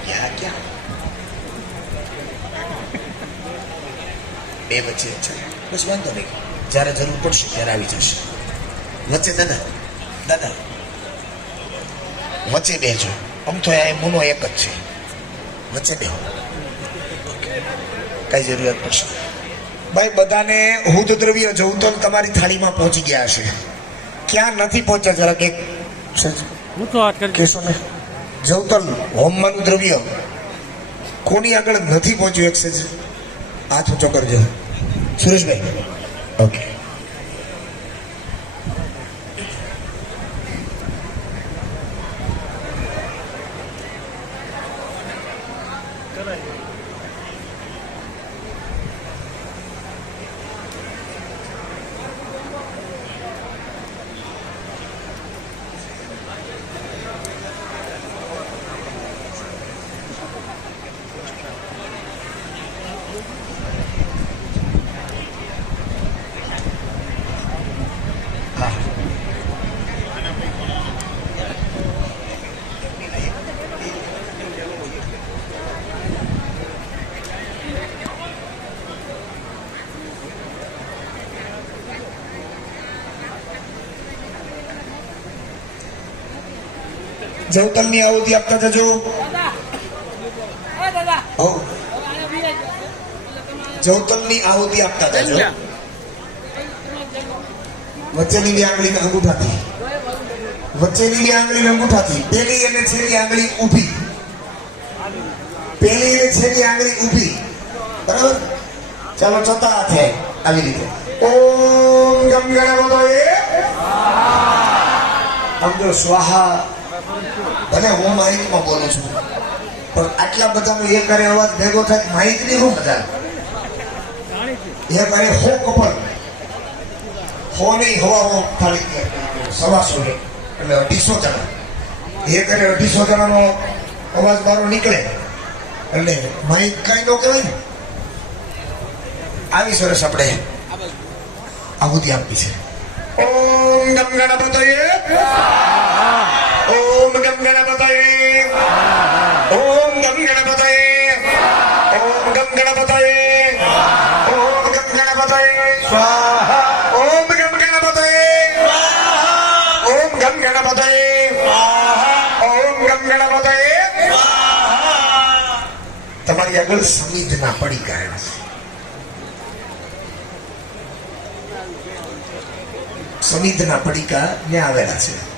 क्या क्या બે વચ્ચે છે બસ વાંધો નહીં જ્યારે જરૂર પડશે ત્યારે આવી જશે વચ્ચે દાદા દાદા વચ્ચે બેજો આમ તો આ મુનો એક જ છે વચ્ચે બેહો કઈ જરૂરિયાત પડશે ભાઈ બધાને હુદ દ્રવ્ય જવતલ તમારી થાળીમાં પહોંચી ગયા હશે ક્યાં નથી પહોંચ્યા જરાક એક કહેશો ને જવતલ હોમવાનું દ્રવ્ય કોની આગળ નથી પહોંચ્યું એક સેજ હાથ ઊંચો કરજો સુરેશભાઈ ઓકે જવતલની આહુતિ આપતા જજો જવતલની આહુતિ આપતા જજો વચ્ચેની બે આંગળી અંગૂઠાથી વચ્ચેની બે આંગળી અંગૂઠાથી પેલી અને છેલ્લી આંગળી ઊભી પેલી અને છેલ્લી આંગળી ઊભી બરાબર ચાલો ચોથા હાથે આવી રીતે ઓમ ગમ ગણપતયે આમ જો સ્વાહા ભલે હું માઇકમાં બોલું છું પણ આટલા બધાનો એ કરે અવાજ ભેગો થાય માઇક ની શું મજા એ કરે હો કપલ હો નહીં હવા થાળી 125 એટલે 250 જણા એ કરે 250 જણાનો અવાજ બહાર નીકળે એટલે માઇક કઈ ન કહેવાય ને આવી સરસ આપણે આહુતિ આપી છે ઓમ ગમ ગણપતયે ઓમ ગમ ગણપતયે ઓમ ગમ ગણપતયે ઓમ ગમ ગણપતયે ઓમ ગમ ગણપતયે સ્વાહા ઓમ ગમ ગણપતયે સ્વાહા ઓમ ગમ ગણપતયે સ્વાહા ઓમ ગમ ગણપતયે સ્વાહા તમારી આગળ સમિતના પડી ગયા છે સમિતના પડીકા ને આવેલા છે